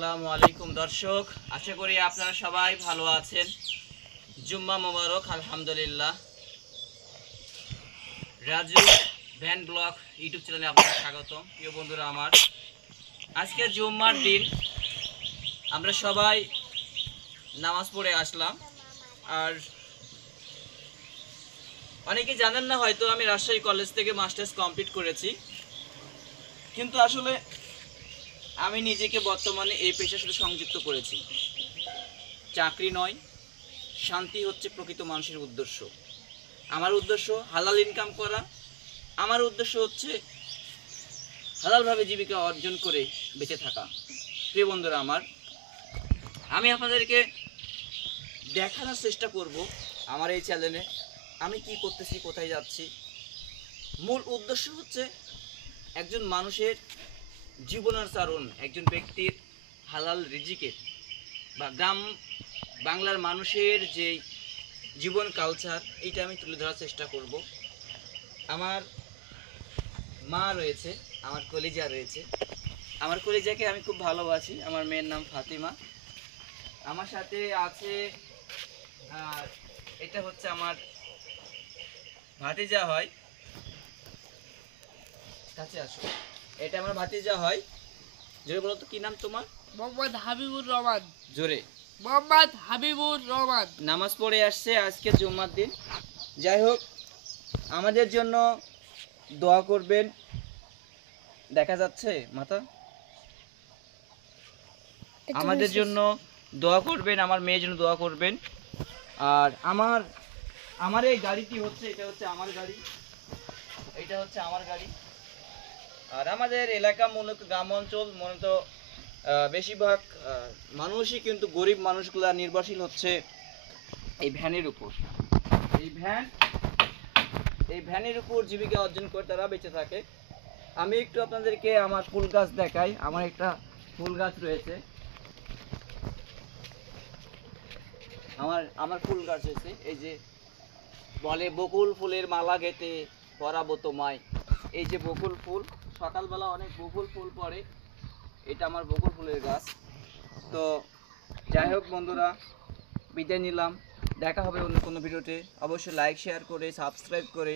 আসসালামু আলাইকুম দর্শক, আশা করি আপনারা সবাই ভালো আছেন। জুম্মা মোবারক। আলহামদুলিল্লাহ। রাজু ভ্যান ব্লগ ইউটিউব চ্যানেলে আপনাদের স্বাগতম। প্রিয় বন্ধুরা আমার, আজকে জুম্মার দিন আমরা সবাই নামাজ পড়ে আসলাম। আর অনেকে জানেন না হয়তো, আমি রাজশাহী কলেজ থেকে মাস্টার্স কমপ্লিট করেছি, কিন্তু আসলে আমি নিজেকে বর্তমানে এই পেশার সাথে সংযুক্ত করেছি। চাকরি নয়, শান্তি হচ্ছে প্রকৃত মানুষের উদ্দেশ্য। আমার উদ্দেশ্য হালাল ইনকাম করা। আমার উদ্দেশ্য হচ্ছে হালালভাবে জীবিকা অর্জন করে বেঁচে থাকা। প্রিয় বন্ধুরা আমার, আমি আপনাদেরকে দেখানোর চেষ্টা করব আমার এই চ্যানেলে আমি কি করতেছি, কোথায় যাচ্ছি। মূল উদ্দেশ্য হচ্ছে একজন মানুষের জীবনাচরণ, একজন ব্যক্তির হালাল রিজিকের বা গ্রাম বাংলার মানুষের যে জীবন কালচার, এইটা আমি তুলে ধরার চেষ্টা করব। আমার মা রয়েছে, আমার কলিজা রয়েছে। আমার কলিজাকে আমি খুব ভালোবাসি। আমার মেয়ের নাম ফাতিমা। আমার সাথে আছে এটা হচ্ছে আমার ভাতিজা হয়। কাছে আসো। এটা আমার ভাতিজা হয়। জোরে বলো তো, কি নাম তোমার? মোহাম্মদ হাবিবুর রহমান। জোরে। মোহাম্মদ হাবিবুর রহমান। নামাজ পড়ে আসছে আজকে জুম্মার দিন। যাই হোক, আমাদের জন্য দোয়া করবেন। দেখা যাচ্ছে মাথা? আমাদের জন্য দোয়া করবেন, আমার মেয়ের জন্য দোয়া করবেন। আর আমার এই গাড়িটি হচ্ছে, এটা হচ্ছে আমার গাড়ি, এটা হচ্ছে আমার গাড়ি। আর আমাদের এলাকা মূলত গ্রাম অঞ্চল, মূলত বেশিরভাগ মানুষই কিন্তু গরিব মানুষগুলা নির্ভরশীল হচ্ছে এই ভ্যানের উপর। এই ভ্যানের উপর জীবিকা অর্জন করে তারা বেঁচে থাকে। আমি একটু আপনাদেরকে আমার ফুল গাছ দেখাই। আমার একটা ফুল গাছ রয়েছে, আমার ফুল গাছ রয়েছে। এই যে বলে বকুল ফুলের মালা গেঁথে পরাবো তোমায়, এই যে বকুল ফুল, সকালবেলা অনেক বকুল ফুল পড়ে, এটা আমার বকুল ফুলের গাছ। তো যাই হোক বন্ধুরা, বিদায় নিলাম। দেখা হবে অন্য কোনো ভিডিওতে। অবশ্যই লাইক শেয়ার করে সাবস্ক্রাইব করে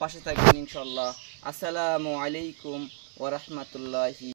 পাশে থাকবেন ইনশাল্লাহ। আসসালামু আলাইকুম ওয়া রাহমাতুল্লাহি।